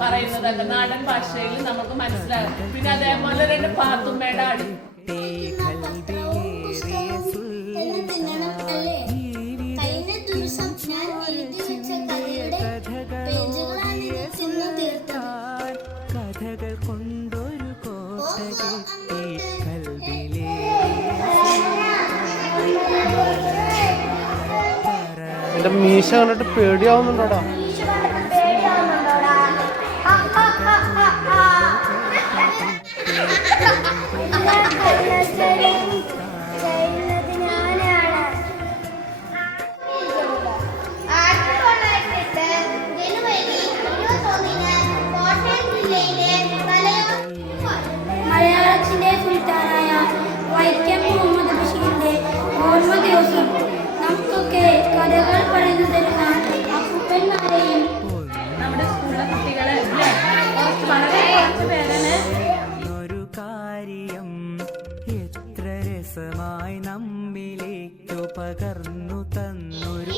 പറയുന്നതല്ല നാടൻ ഭാഷയിൽ നമുക്ക് മനസ്സിലാകും. പിന്നെ അതേപോലെ രണ്ട് പാത്തുമ്മയുടെ ആട് കഥകൾ കൊണ്ടൊരു എന്റെ മീശ കണ്ടിട്ട് പേടിയാവുന്നുണ്ടോടാ. മലയാളത്തിന്റെ സുൽത്താനായ വൈക്കം മുഹമ്മദ് ബഷീറിന്റെ ഓർമ്മ ദിവസം നമുക്കൊക്കെ കഥകൾ പറഞ്ഞു തരുന്ന അപ്പൂപ്പന്മാരെയും നമ്മുടെ സ്കൂളിലെ കുട്ടികളെ വളരെ കുറച്ച് പേരാണ്. ഒരു കാര്യം എത്ര രസമായി നമ്മിലേക്കു പകർന്നു തന്നൊരു